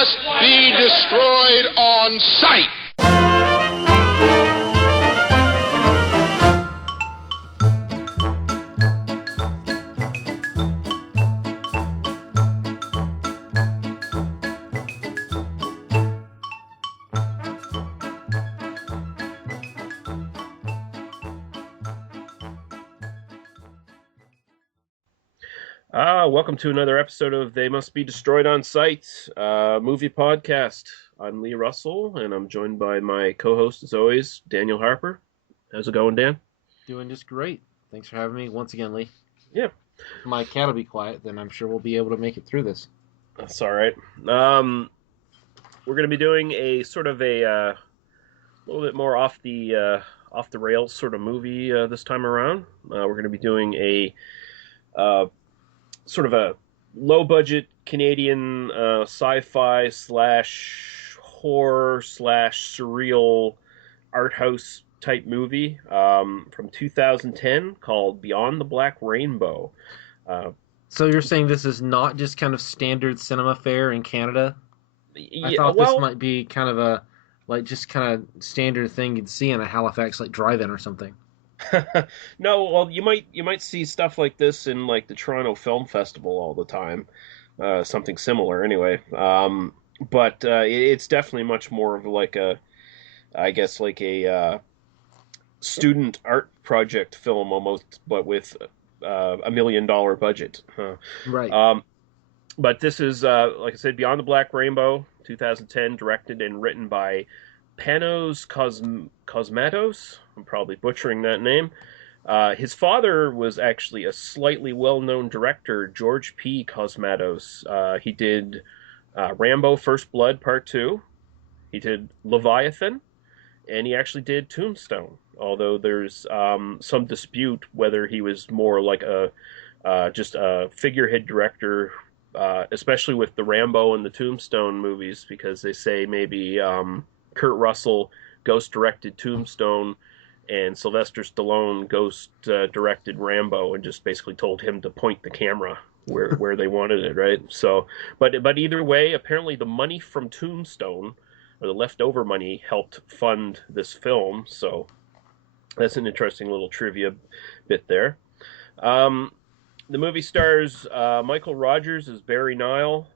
must be destroyed on sight. Welcome to another episode of They Must Be Destroyed on Sight, movie podcast. I'm Lee Russell, and I'm joined by my co-host, as always, Daniel Harper. How's it going, Dan? Doing just great. Thanks for having me once again, Lee. Yeah. If my cat will be quiet, then I'm sure we'll be able to make it through this. That's all right. We're going to be doing a sort of a little bit more off the rails sort of movie this time around. We're going to be doing a sort of a low-budget Canadian sci-fi slash horror slash surreal art house type movie from 2010 called Beyond the Black Rainbow. So you're saying this is not just kind of standard cinema fare in Canada? I thought this might be kind of a just kind of standard thing you'd see in a Halifax drive-in or something. No, well, you might see stuff like this in like the Toronto Film Festival all the time, something similar anyway. But it's definitely much more of like a student art project film almost, but with $1 million budget. Right. But this is like I said, Beyond the Black Rainbow, 2010, directed and written by Panos Cosmatos. I'm probably butchering that name. His father was actually a slightly well-known director, George P. Cosmatos. He did Rambo: First Blood Part 2. He did Leviathan, and he actually did Tombstone. Although there's some dispute whether he was more like just a figurehead director, especially with the Rambo and the Tombstone movies, because they say maybe Kurt Russell ghost-directed Tombstone, and Sylvester Stallone ghost-directed Rambo, and just basically told him to point the camera where they wanted it, right? So, but either way, apparently the money from Tombstone, or the leftover money, helped fund this film. So that's an interesting little trivia bit there. The movie stars Michael Rogers as Barry Nile,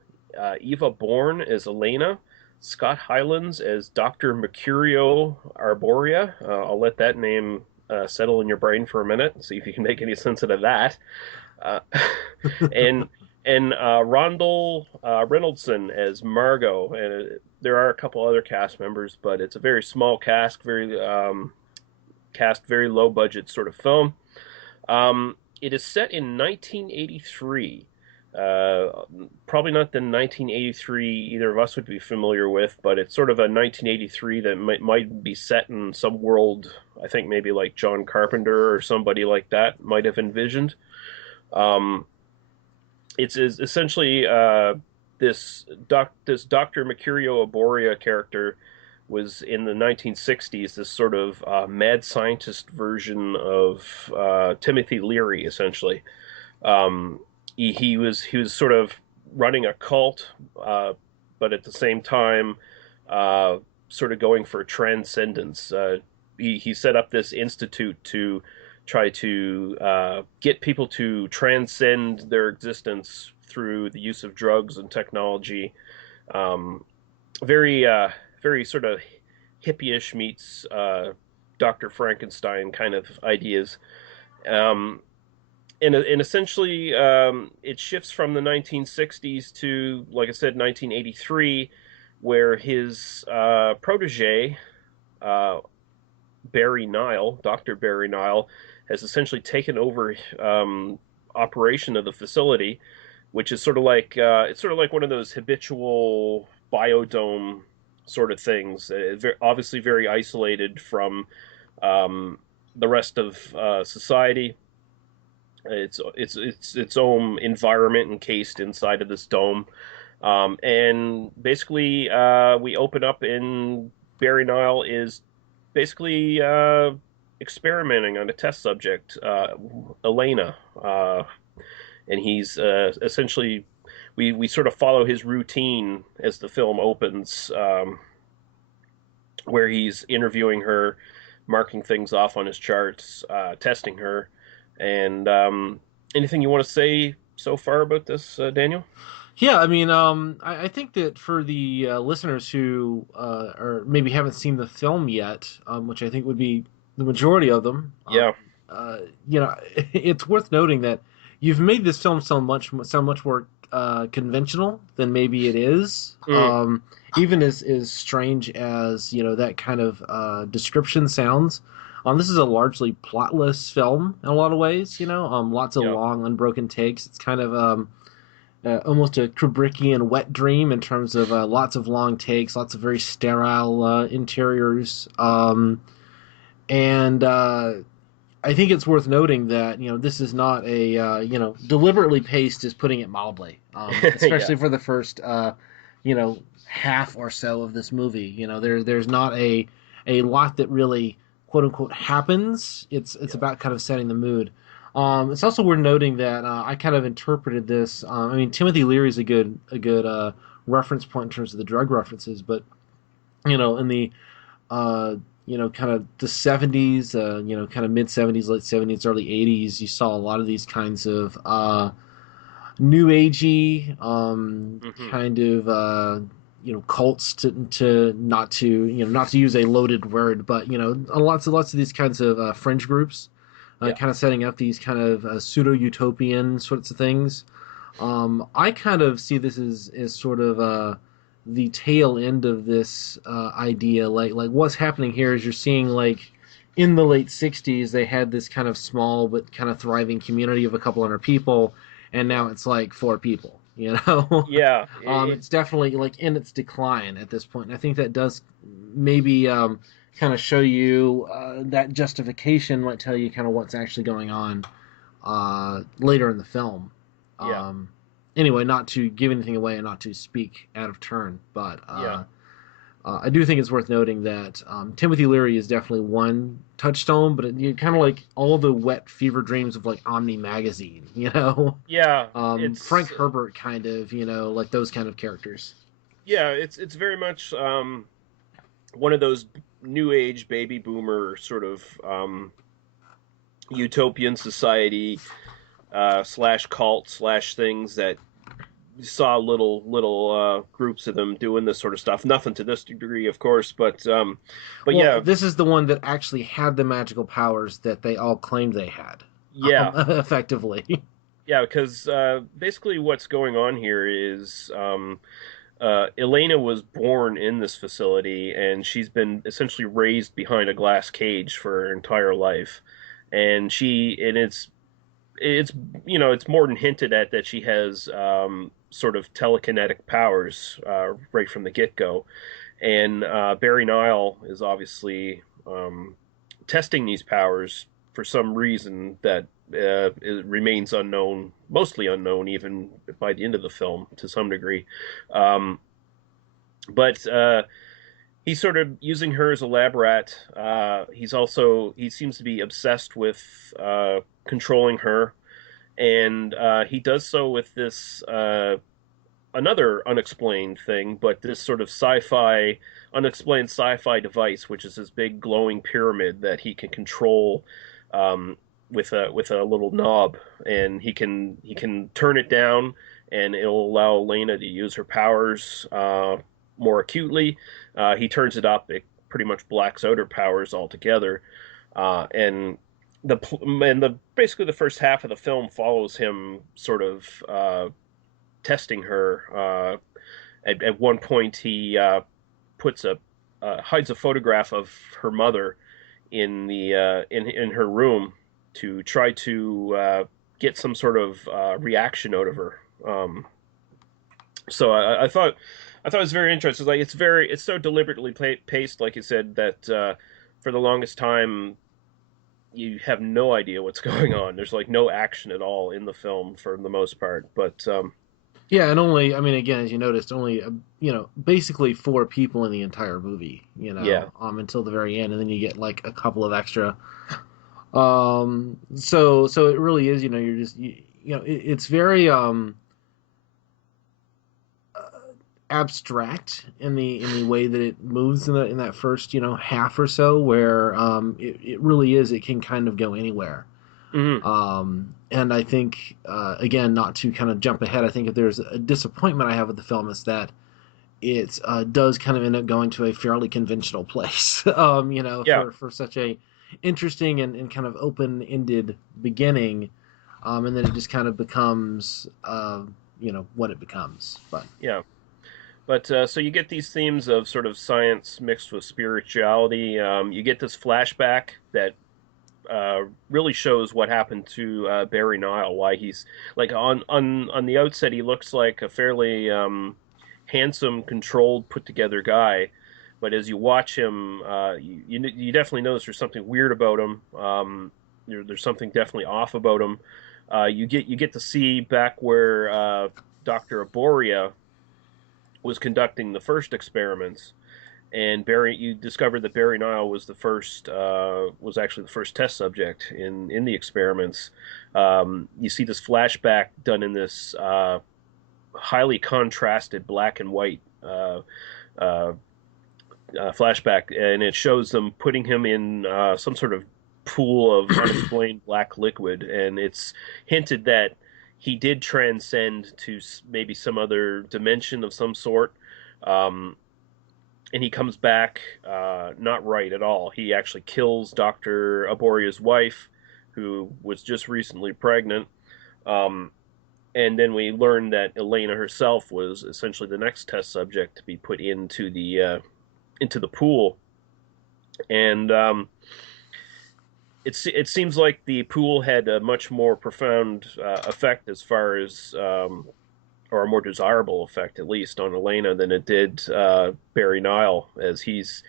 Eva Bourne as Elena, Scott Hylands as Dr. Mercurio Arborea. I'll let that name settle in your brain for a minute and see if you can make any sense out of that. And Rondell Reynoldson as Margot. And there are a couple other cast members, but it's a very small cast, very low budget sort of film. It is set in 1983. Probably not the 1983 either of us would be familiar with, but it's sort of a 1983 that might be set in some world, I think maybe like John Carpenter or somebody like that might have envisioned. It's essentially this Dr. Mercurio Arborea character was in the 1960s this sort of mad scientist version of Timothy Leary, essentially. He was sort of running a cult, but at the same time, sort of going for transcendence. He set up this institute to try to get people to transcend their existence through the use of drugs and technology. Very sort of hippie-ish meets Dr. Frankenstein kind of ideas. And essentially, it shifts from the 1960s to, like I said, 1983, where his protege, Barry Nile, Dr. Barry Nile, has essentially taken over operation of the facility, which is sort of like one of those habitual biodome sort of things. Obviously, very isolated from the rest of society. It's its own environment encased inside of this dome, and basically we open up and Barry Nile is basically experimenting on a test subject, Elena, and he's essentially we sort of follow his routine as the film opens, where he's interviewing her, marking things off on his charts, testing her, and anything you want to say so far about this, Daniel? Yeah, I mean, I think that for the listeners who or maybe haven't seen the film yet, which I think would be the majority of them, Yeah. you know, it's worth noting that you've made this film so much more conventional than maybe it is. Even as strange as that kind of description sounds. This is a largely plotless film in a lot of ways. Lots of long unbroken takes. It's kind of almost a Kubrickian wet dream in terms of lots of long takes, lots of very sterile interiors, and I think it's worth noting that this is not a deliberately paced, is putting it mildly, especially for the first half or so of this movie. There's not a lot that really quote unquote happens. It's about kind of setting the mood. It's also worth noting that I kind of interpreted this. I mean, Timothy Leary is a good reference point in terms of the drug references, but in the kind of the 70s, kind of mid 70s, late 70s, early 80s, you saw a lot of these kinds of new agey kind of cults to not to use a loaded word, but lots of these kinds of fringe groups. Kind of setting up these kind of pseudo-utopian sorts of things. I kind of see this as sort of the tail end of this idea. Like what's happening here is you're seeing, like, in the late 60s, they had this kind of small but kind of thriving community of a couple hundred people, and now it's like 4 people. Yeah. It's definitely like in its decline at this point. And I think that does maybe kind of show you that justification might tell you kind of what's actually going on later in the film. Anyway, not to give anything away and not to speak out of turn, but I do think it's worth noting that Timothy Leary is definitely one touchstone, but you kind of like all the wet fever dreams of like Omni magazine, Yeah. Frank Herbert kind of, like those kind of characters. Yeah, it's very much one of those new age baby boomer sort of utopian society slash cult slash things that saw little groups of them doing this sort of stuff. Nothing to this degree, of course, but yeah, this is the one that actually had the magical powers that they all claimed they had. Yeah, effectively. Yeah, because basically what's going on here is Elena was born in this facility, and she's been essentially raised behind a glass cage for her entire life, and it's it's more than hinted at that she has sort of telekinetic powers right from the get-go. And Barry Nile is obviously testing these powers for some reason that it remains unknown, mostly unknown, even by the end of the film to some degree. But he's sort of using her as a lab rat. He seems to be obsessed with controlling her, and he does so with this another unexplained thing, but this sort of unexplained sci-fi device, which is this big glowing pyramid that he can control with a little knob, and he can turn it down, and it'll allow Elena to use her powers more acutely. He turns it up; it pretty much blacks out her powers altogether, and basically the first half of the film follows him sort of testing her. At one point, he hides a photograph of her mother in her room to try to get some sort of reaction out of her. So I thought it was very interesting. Like it's so deliberately paced, like you said, that for the longest time you have no idea what's going on. There's like no action at all in the film for the most part. But yeah, and only, I mean, again, as you noticed, only basically 4 people in the entire movie. Until the very end, and then you get like a couple of extra. So it really is, you're just it's very abstract in the way that it moves in that first half or so, where it really is, it can kind of go anywhere. Mm-hmm. And I think again, not to kind of jump ahead, I think if there's a disappointment I have with the film is that it does kind of end up going to a fairly conventional place. Yeah. For such a interesting and kind of open-ended beginning, and then it just kind of becomes what it becomes. But Yeah. But so you get these themes of sort of science mixed with spirituality. You get this flashback that really shows what happened to Barry Nile. Why he's like on the outset, he looks like a fairly handsome, controlled, put together guy. But as you watch him, you definitely notice there's something weird about him. There's something definitely off about him. You get to see back where Dr. Aboria was conducting the first experiments, and you discovered that Barry Nile was actually the first test subject in the experiments. You see this flashback done in this highly contrasted black and white flashback, and it shows them putting him in some sort of pool of unexplained black liquid, and it's hinted that he did transcend to maybe some other dimension of some sort. And he comes back not right at all. He actually kills Dr. Aboria's wife, who was just recently pregnant. And then we learn that Elena herself was essentially the next test subject to be put into the pool. And it seems like the pool had a much more profound effect as far as or a more desirable effect, at least, on Elena than it did Barry Nile, as he's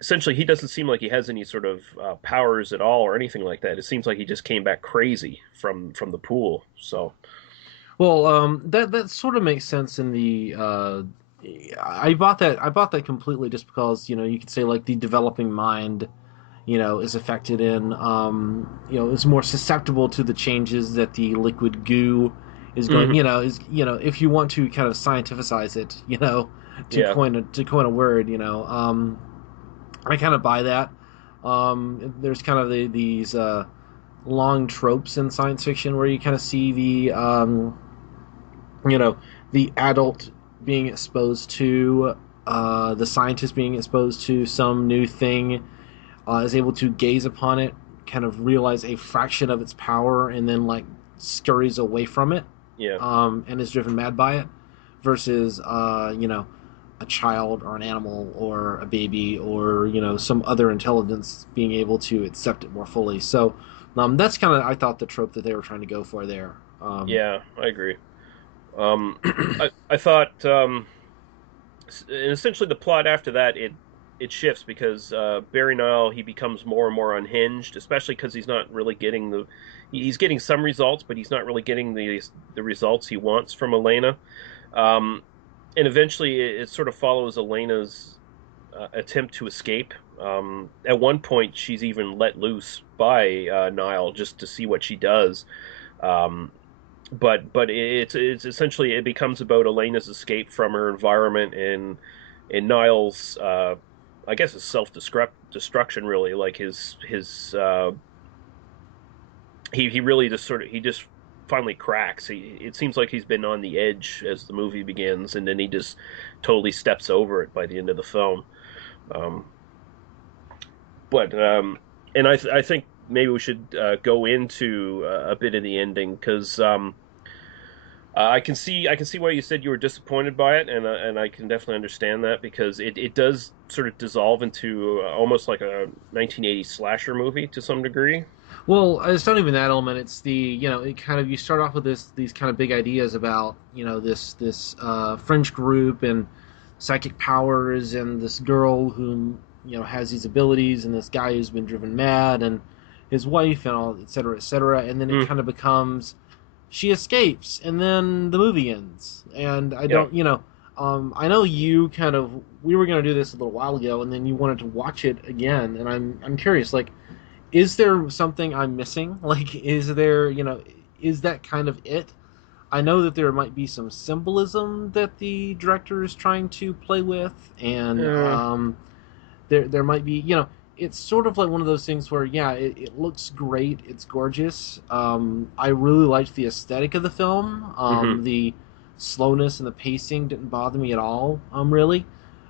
essentially, he doesn't seem like he has any sort of powers at all or anything like that. It seems like he just came back crazy from the pool. So, well, that sort of makes sense in the. I bought that completely just because you could say like the developing mind is affected in is more susceptible to the changes that the liquid goo is going if you want to kind of scientificize it to coin a word I kind of buy that. There's kind of these long tropes in science fiction where you kind of see the adult being exposed to the scientist being exposed to some new thing, is able to gaze upon it, kind of realize a fraction of its power, and then like scurries away from it. And is driven mad by it, versus a child or an animal or a baby or some other intelligence being able to accept it more fully. So that's kind of, I thought, the trope that they were trying to go for there. Yeah, I agree. I thought, and essentially the plot after that, it shifts because Barry Nile, he becomes more and more unhinged, especially because he's not really getting he's getting some results, but he's not really getting the results he wants from Elena. And eventually it sort of follows Elena's attempt to escape. At one point, she's even let loose by Nile just to see what she does. But it's essentially, it becomes about Elena's escape from her environment and Nile's I guess his self-destruction, really, like his he really just finally cracks. It seems like he's been on the edge as the movie begins, and then he just totally steps over it by the end of the film. And I think maybe we should go into a bit of the ending, because I can see why you said you were disappointed by it, and I can definitely understand that, because it does sort of dissolve into almost like a 1980s slasher movie to some degree. Well, it's not even that element. It's the it kind of, you start off with these kind of big ideas about this French group and psychic powers, and this girl who has these abilities, and this guy who's been driven mad, and his wife, and all, et cetera, and then it kind of becomes, she escapes, and then the movie ends. And I don't, I know you kind of, we were going to do this a little while ago, and then you wanted to watch it again, and I'm curious, like, is there something I'm missing? Like, is there, is that kind of it? I know that there might be some symbolism that the director is trying to play with, and Uh, there might be, it's sort of like one of those things where, yeah, it looks great, it's gorgeous. I really liked the aesthetic of the film. mhm. The slowness and the pacing didn't bother me at all. Really,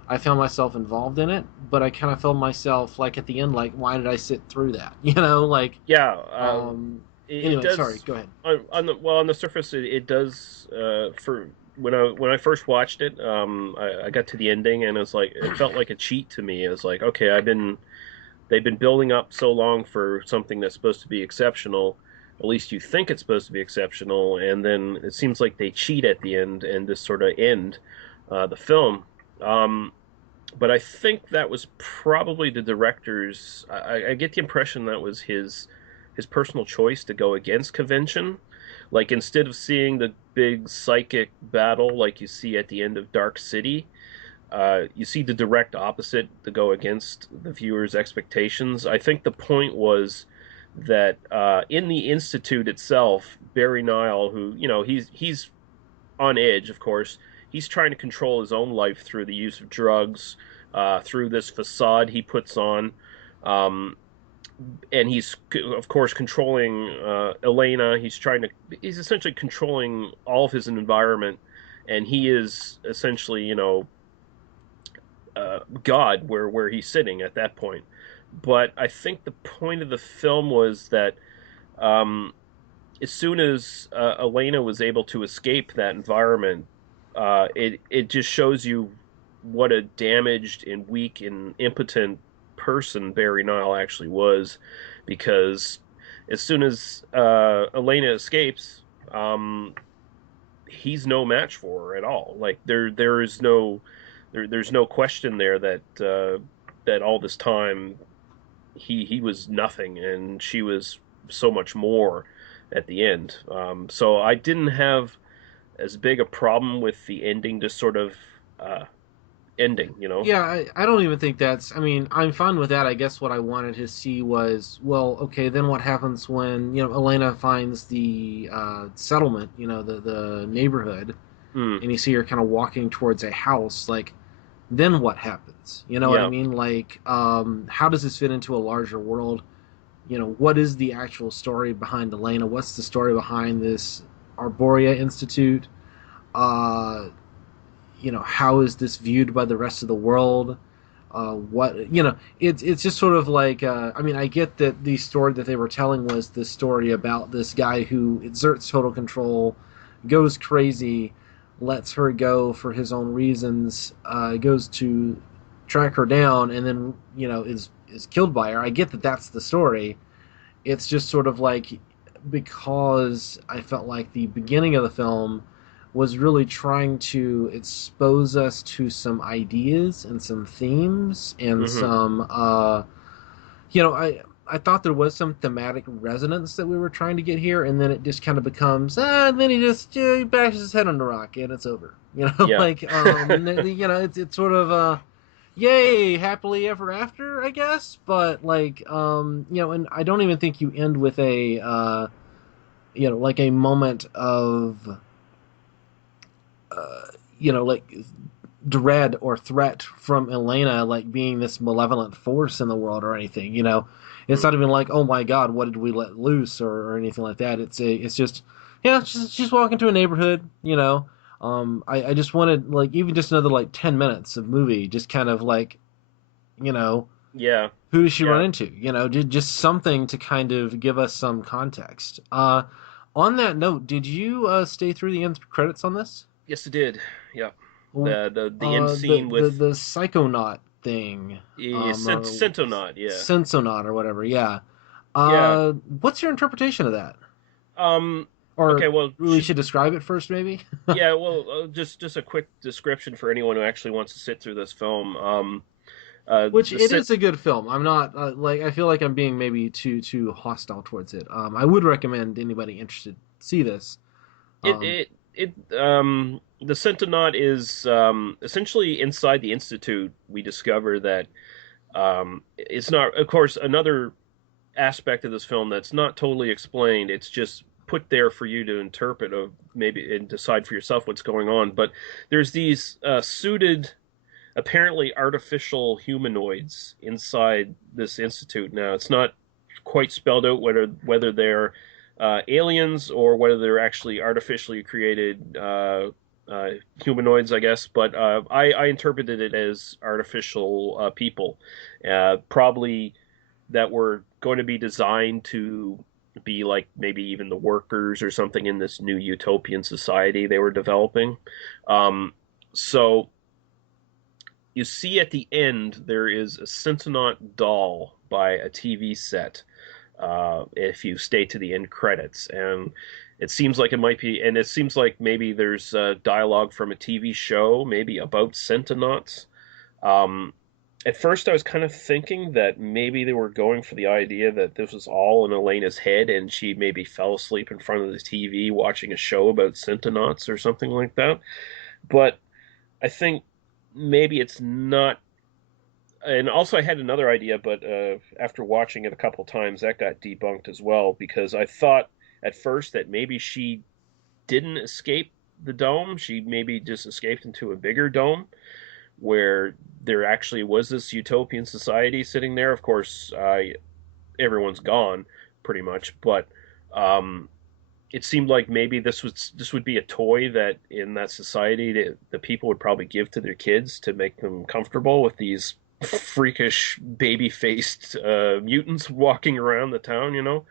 I found myself involved in it, but I kind of felt myself like at the end, like, why did I sit through that? Like, Yeah, um, it anyway, sorry, does go ahead. on the surface it does for when I first watched it I got to the ending and it felt like a cheat to me. It was like, okay, they've been building up so long for something that's supposed to be exceptional, at least you think it's supposed to be exceptional, and then it seems like they cheat at the end and just sort of end the film. um, but I think that was probably the director's. I get the impression that was his personal choice to go against convention. Like, instead of seeing the big psychic battle like you see at the end of Dark City, you see the direct opposite to go against the viewer's expectations. I think the point was that in the institute itself, Barry Nile, who he's on edge, of course. He's trying to control his own life through the use of drugs, through this facade he puts on. Um, and he's, of course, controlling Elena. He's essentially controlling all of his environment. And he is essentially, God where he's sitting at that point. But I think the point of the film was that um, as soon as Elena was able to escape that environment, it just shows you what a damaged and weak and impotent person Barry Nile actually was, because as soon as Elena escapes, um, he's no match for her at all. Like, there's no question there that that all this time he was nothing and she was so much more at the end. So I didn't have as big a problem with the ending, just sort of uh, ending. Yeah, I don't even think that's. I mean, I'm fine with that. I guess what I wanted to see was, well, okay, then what happens when Elena finds the settlement, the neighborhood, Mm, and you see her kind of walking towards a house. Like, then what happens? You know what I yeah. mean? Like, how does this fit into a larger world? What is the actual story behind Elena? What's the story behind this Arborea Institute? Uh, how is this viewed by the rest of the world? What it's just sort of like, I mean, I get that the story that they were telling was this story about this guy who exerts total control, goes crazy, lets her go for his own reasons, goes to track her down, and then is killed by her. I get that that's the story. It's just sort of like, because I felt like the beginning of the film was really trying to expose us to some ideas and some themes and Hmm. some I thought there was some thematic resonance that we were trying to get here, and then it just kind of becomes, and then he just he bashes his head on the rock and it's over. Yeah. Like, it's sort of yay, happily ever after, I guess. But like, and I don't even think you end with a like a moment of like dread or threat from Elena, like being this malevolent force in the world or anything. It's Mm. not even like, oh my god, what did we let loose, or anything like that. It's just, yeah, she's walking to a neighborhood. I just wanted, like, even just another like 10 minutes of movie, just kind of like, you know Yeah. who does she run Yeah. into? Just something to kind of give us some context. On that note, did you stay through the end credits on this? Yes, it did. Yeah. The end The scene with psychonaut thing, or Centonaut. Yeah. sensonaut or whatever. Yeah. Yeah. What's your interpretation of that? Um. Or Okay. Well, we should describe it first, maybe. yeah. Well, just a quick description for anyone who actually wants to sit through this film. Which The it sit is a good film. I'm not like, I feel like I'm being maybe too hostile towards it. I would recommend anybody interested see this. it Um, it the Centonaut is essentially inside the institute. We discover that it's not, of course, another aspect of this film that's not totally explained. It's just put there for you to interpret of maybe and decide for yourself what's going on. But there's these suited, apparently artificial humanoids inside this institute. Now it's not quite spelled out whether they're aliens or whether they're actually artificially created humanoids, I guess. But I interpreted it as artificial people, probably that were going to be designed to be like maybe even the workers or something in this new utopian society they were developing. So you see at the end there is a Sentinot doll by a TV set. If you stay to the end credits, and it seems like it might be, and it seems like maybe there's dialogue from a TV show, maybe about Sentinauts. At first, I was kind of thinking that maybe they were going for the idea that this was all in Elena's head, and she maybe fell asleep in front of the TV watching a show about Sentinauts or something like that. But I think maybe it's not. And also, I had another idea, but after watching it a couple times, that got debunked as well, because I thought at first that maybe she didn't escape the dome. She maybe just escaped into a bigger dome where there actually was this utopian society sitting there. Of course, everyone's gone pretty much, but it seemed like maybe this would be a toy that in that society the people would probably give to their kids to make them comfortable with these freakish baby-faced mutants walking around the town, you know.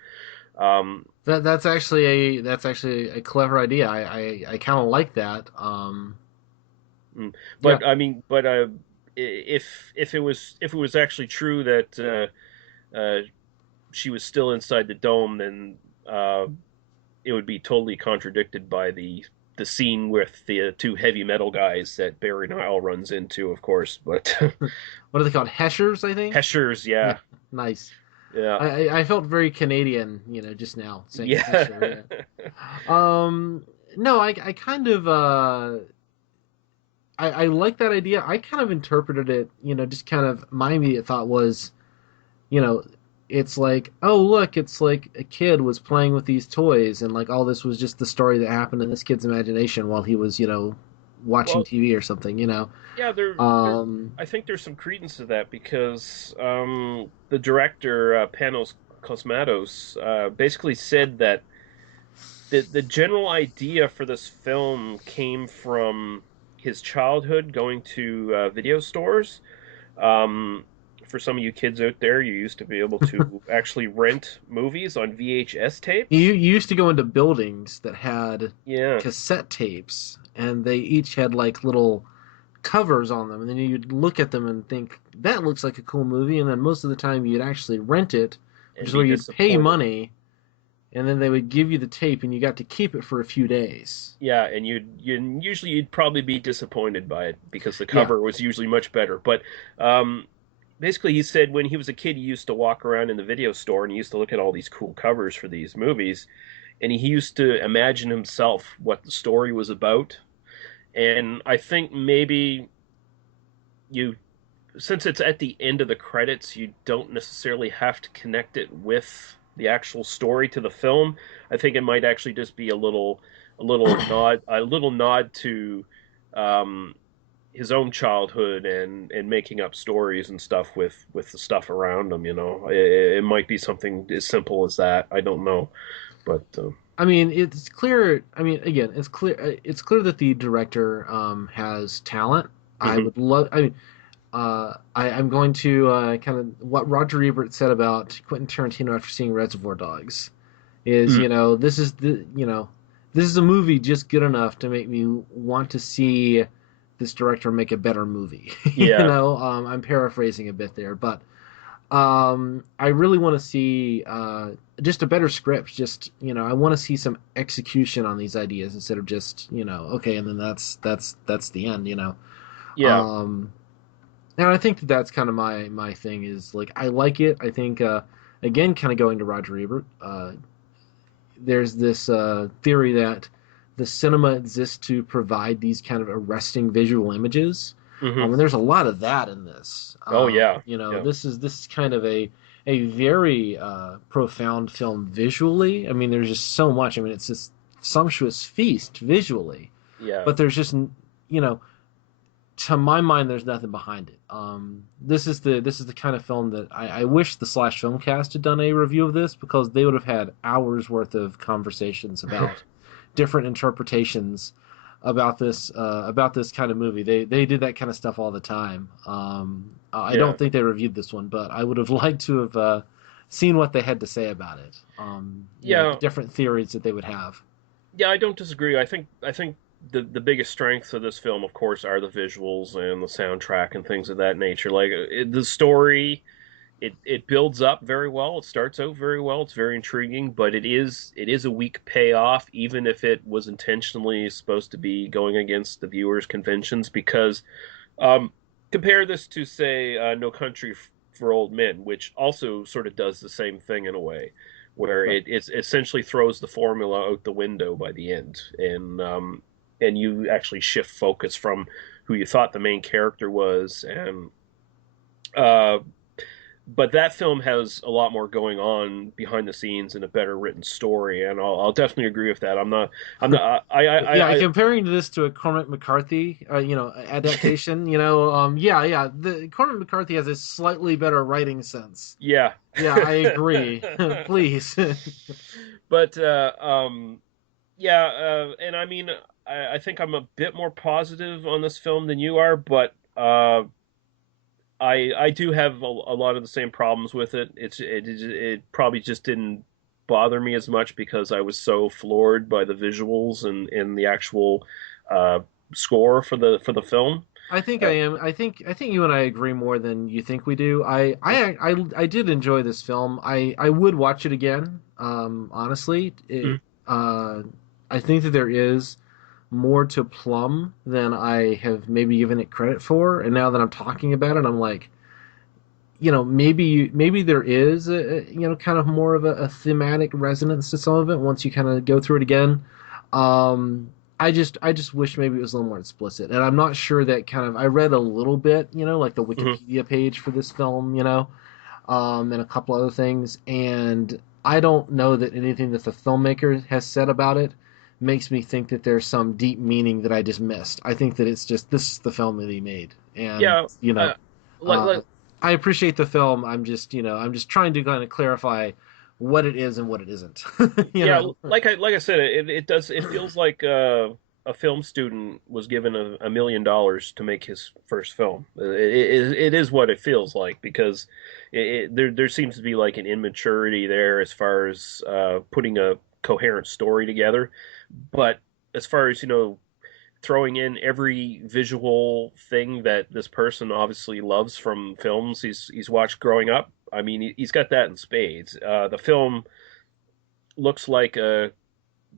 That's actually a clever idea. I kind of like that. But yeah. I mean, but if it was actually true that she was still inside the dome, then it would be totally contradicted by the scene with the two heavy metal guys that Barry Nile runs into, of course. But what are they called? Heshers, I think. Heshers, yeah. Nice. Yeah. I felt very Canadian, just now saying Hesher. Yeah. No, I kind of I like that idea. I kind of interpreted it, just kind of my immediate thought was, it's like, oh look, it's like a kid was playing with these toys, and like all this was just the story that happened in this kid's imagination while he was, watching TV or something, Yeah, I think there's some credence to that because the director Panos Cosmatos basically said that the general idea for this film came from his childhood going to video stores. For some of you kids out there, you used to be able to actually rent movies on VHS tapes. You used to go into buildings that had cassette tapes, and they each had like little covers on them, and then you'd look at them and think, that looks like a cool movie, and then most of the time you'd actually rent it, which is where you'd pay money, and then they would give you the tape, and you got to keep it for a few days. Yeah, and you'd probably be disappointed by it, because the cover was usually much better. But basically, he said when he was a kid, he used to walk around in the video store, and he used to look at all these cool covers for these movies, and he used to imagine himself what the story was about. And I think maybe since it's at the end of the credits, you don't necessarily have to connect it with the actual story to the film. I think it might actually just be a little nod to his own childhood and making up stories and stuff with the stuff around him. It might be something as simple as that. I don't know, but. I mean, it's clear. I mean, again, it's clear. It's clear that the director has talent. Mm-hmm. I would love. I mean, I'm going to kind of what Roger Ebert said about Quentin Tarantino after seeing Reservoir Dogs, is this is a movie just good enough to make me want to see this director make a better movie. Yeah. I'm paraphrasing a bit there, but I really want to see just a better script. Just I want to see some execution on these ideas instead of just okay, and then that's the end. Yeah. And I think that's kind of my thing is like I like it. I think again, kind of going to Roger Ebert. There's this theory that the cinema exists to provide these kind of arresting visual images. Mm-hmm. And there's a lot of that in this. Oh yeah. This is kind of and a very profound film visually. I mean, there's just so much. I mean, it's this sumptuous feast visually, Yeah. but there's just, you know, to my mind, there's nothing behind it. This is the kind of film that I wish the Slash Filmcast had done a review of this, because they would have had hours worth of conversations about different interpretations about this kind of movie. They did that kind of stuff all the time. I Yeah. don't think they reviewed this one, but I would have liked to have seen what they had to say about it. Yeah. The different theories that they would have. Yeah, I don't disagree. I think the biggest strengths of this film, of course, are the visuals and the soundtrack and things of that nature. Like the story, it builds up very well. It starts out very well. It's very intriguing, but it is a weak payoff, even if it was intentionally supposed to be going against the viewer's conventions. Because um, compare this to, say, No Country for Old Men, which also sort of does the same thing in a way, where it essentially throws the formula out the window by the end, and you actually shift focus from who you thought the main character was, and uh, but that film has a lot more going on behind the scenes and a better written story, and I'll definitely agree with that. Yeah, comparing this to a Cormac McCarthy, adaptation, yeah, the Cormac McCarthy has a slightly better writing sense. Yeah. Yeah, I agree. Please. But yeah, and I mean, I think I'm a bit more positive on this film than you are, but I do have a lot of the same problems with it. It probably just didn't bother me as much because I was so floored by the visuals and the actual uh, score for the film. I think I Uh, am. I think you and I agree more than you think we do. I did enjoy this film. I would watch it again. Honestly, mm, I think that there is more to Plum than I have maybe given it credit for. And now that I'm talking about it, I'm like, maybe there is kind of more of a thematic resonance to some of it once you kind of go through it again. I just wish maybe it was a little more explicit, and I'm not sure that kind of. I read a little bit, like the mhm. Wikipedia page for this film, and a couple other things, and I don't know that anything that the filmmaker has said about it makes me think that there's some deep meaning that I just missed. I think that it's just this is the film that he made, and Yeah, like, uh, I appreciate the film. I'm just trying to kind of clarify what it is and what it isn't. you yeah, know. like I said, it feels like a film student was given $1 million to make his first film. It is what it feels like, because there seems to be like an immaturity there as far as putting a coherent story together. But as far as throwing in every visual thing that this person obviously loves from films he's watched growing up, I mean, he's got that in spades. The film looks like a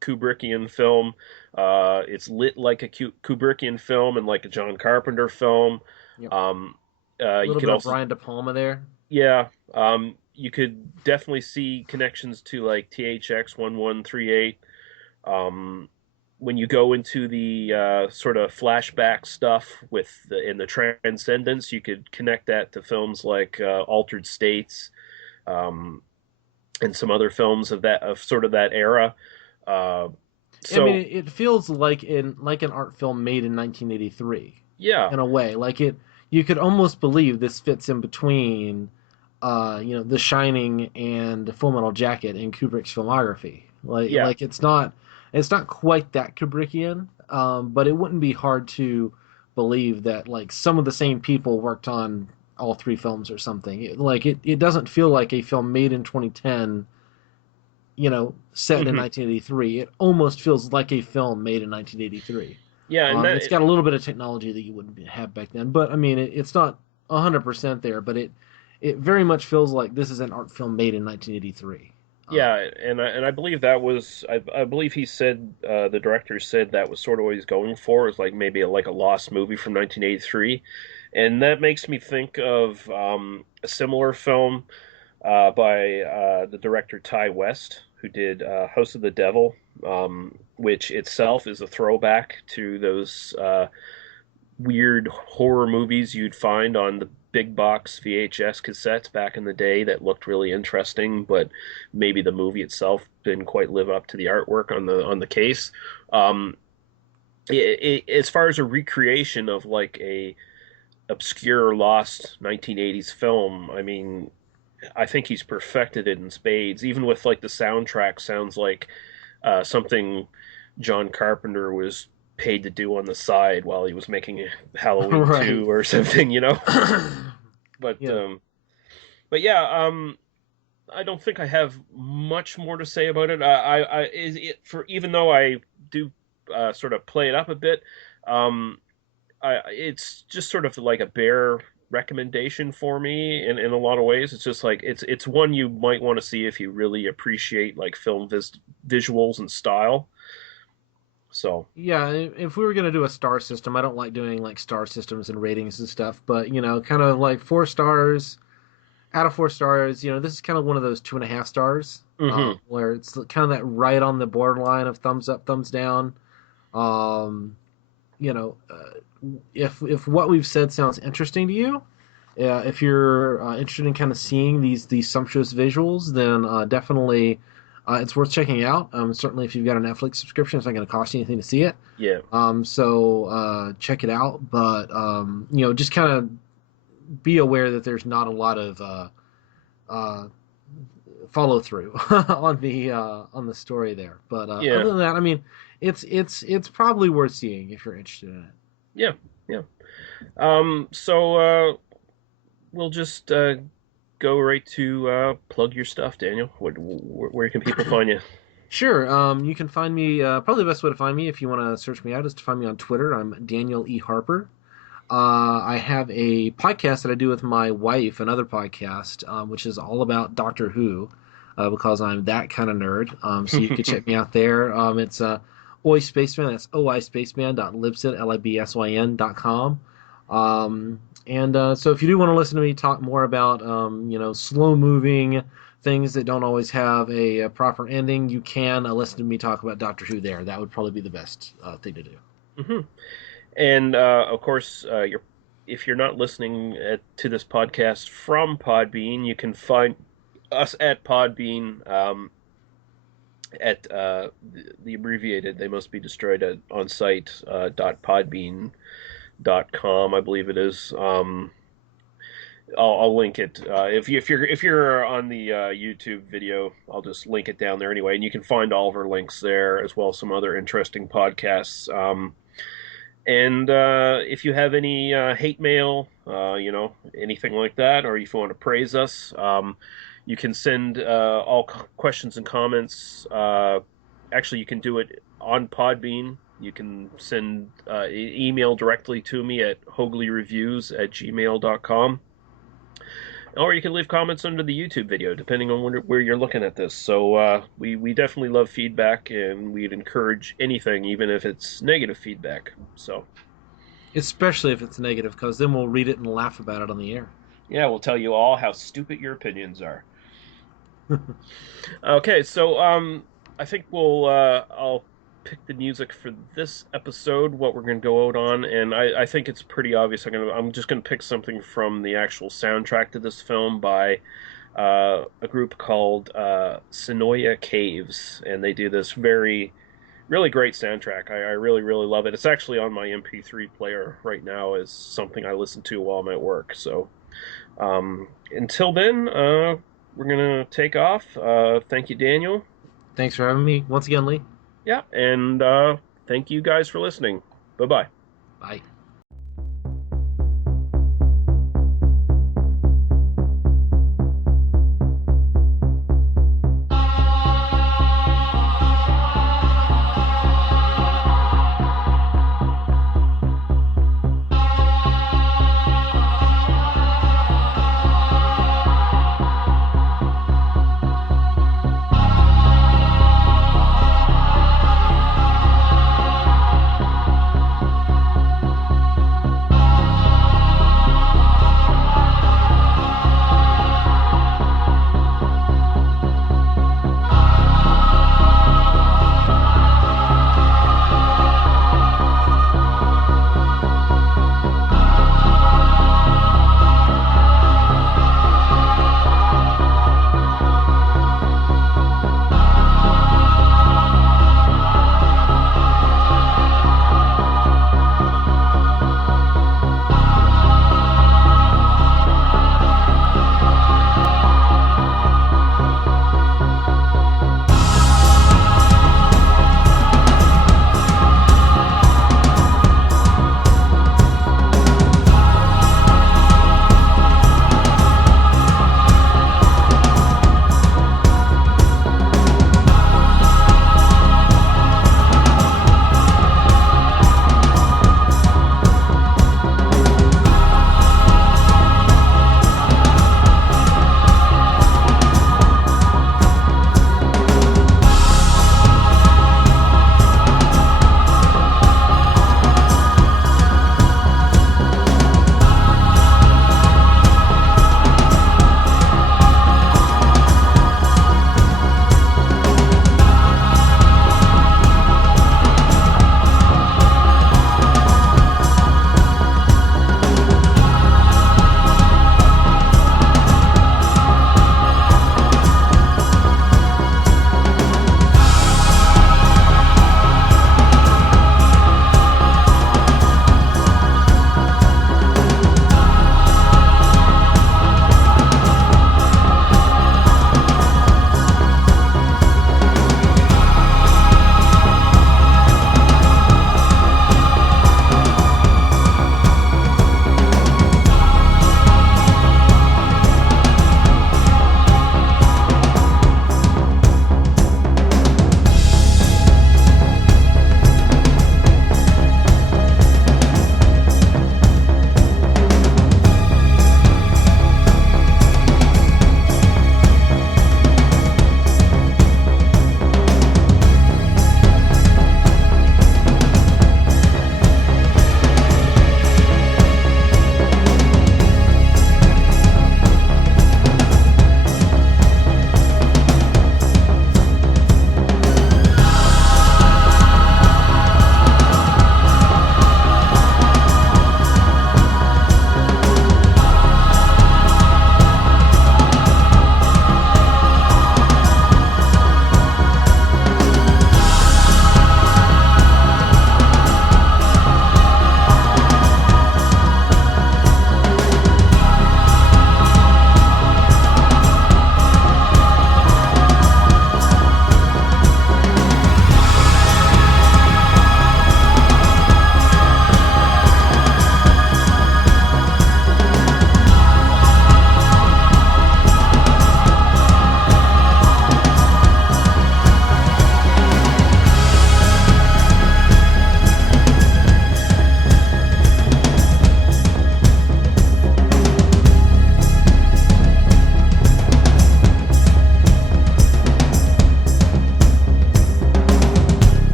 Kubrickian film. It's lit like a Kubrickian film and like a John Carpenter film. Yep. Um, A you little could bit of also, Brian De Palma there. yeah, you could definitely see connections to like THX 1138. Um, when you go into the sort of flashback stuff in the Transcendence, you could connect that to films like Altered States, um, and some other films of sort of that era. Uh, I mean, so it feels like an art film made in 1983 yeah, in a way. Like it, you could almost believe this fits in between, The Shining and Full Metal Jacket in Kubrick's filmography. Like yeah, like it's not quite that Kubrickian, but it wouldn't be hard to believe that like some of the same people worked on all three films or something. It doesn't feel like a film made in 2010, set in hmm 1983. It almost feels like a film made in 1983. yeah, and It's got a little bit of technology that you wouldn't have back then, but I mean, it's not 100% there, but it very much feels like this is an art film made in 1983. yeah, and I believe that was I believe he said, the director said that was sort of what he's going for, is like maybe like a lost movie from 1983, and that makes me think of a similar film by the director Ty West, who did House of the Devil, which itself is a throwback to those weird horror movies you'd find on big box VHS cassettes back in the day that looked really interesting, but maybe the movie itself didn't quite live up to the artwork on the case. Um, as far as a recreation of like a obscure lost 1980s film, I mean, I think he's perfected it in spades. Even with like the soundtrack, sounds like something John Carpenter was paid to do on the side while he was making Halloween Right. 2 or something, you know. But Yeah. but yeah, I don't think I have much more to say about it. For even though I do sort of play it up a bit, it's just sort of like a bare recommendation for me in a lot of ways. It's just like it's one you might want to see if you really appreciate like film visuals and style. So Yeah, if we were gonna do a star system, I don't like doing like star systems and ratings and stuff, but kind of like 4 stars out of 4 stars. This is kind of one of those 2.5 stars, where it's kind of that right on the borderline of thumbs up, thumbs down. Um, you know, if what we've said sounds interesting to you, if you're interested in kind of seeing these sumptuous visuals, then definitely it's worth checking out. Certainly, if you've got a Netflix subscription, it's not going to cost you anything to see it. yeah, So check it out. But just kind of be aware that there's not a lot of follow through on the story there. But yeah, other than that, I mean, it's probably worth seeing if you're interested in it. yeah, yeah. So we'll just go right to plug your stuff, Daniel. Where can people find you? Sure. You can find me. Probably the best way to find me if you want to search me out is to find me on Twitter. I'm Daniel E. Harper. I have a podcast that I do with my wife, another podcast, which is all about Doctor Who, because I'm that kind of nerd. So you can check me out there. It's Oi Spaceman. That's oispaceman.libsyn.com. So if you do want to listen to me talk more about slow moving things that don't always have a proper ending, you can listen to me talk about Doctor Who there. That would probably be the best thing to do. Mm-hmm. And of course, if you're not listening to this podcast from Podbean, you can find us at Podbean at the abbreviated "They Must Be Destroyed" on site .podbean.com, I believe it is. I'll link it if you're on the YouTube video. I'll just link it down there anyway, and you can find all of our links there as well as some other interesting podcasts. And if you have any hate mail, anything like that, or if you want to praise us, you can send all questions and comments. Actually, you can do it on Podbean. You can send email directly to me at hoagley.reviews@gmail.com. Or you can leave comments under the YouTube video, depending on where you're looking at this. So we definitely love feedback, and we'd encourage anything, even if it's negative feedback. So, especially if it's negative, because then we'll read it and laugh about it on the air. Yeah, we'll tell you all how stupid your opinions are. Okay, so I think I'll pick the music for this episode, what we're going to go out on, and I think it's pretty obvious. I'm just going to pick something from the actual soundtrack to this film by a group called Sonoya Caves, and they do this really great soundtrack. I really, really love it. It's actually on my MP3 player right now as something I listen to while I'm at work. So until then, we're going to take off. Thank you, Daniel. Thanks for having me once again, Lee. Yeah, and thank you guys for listening. Bye-bye. Bye.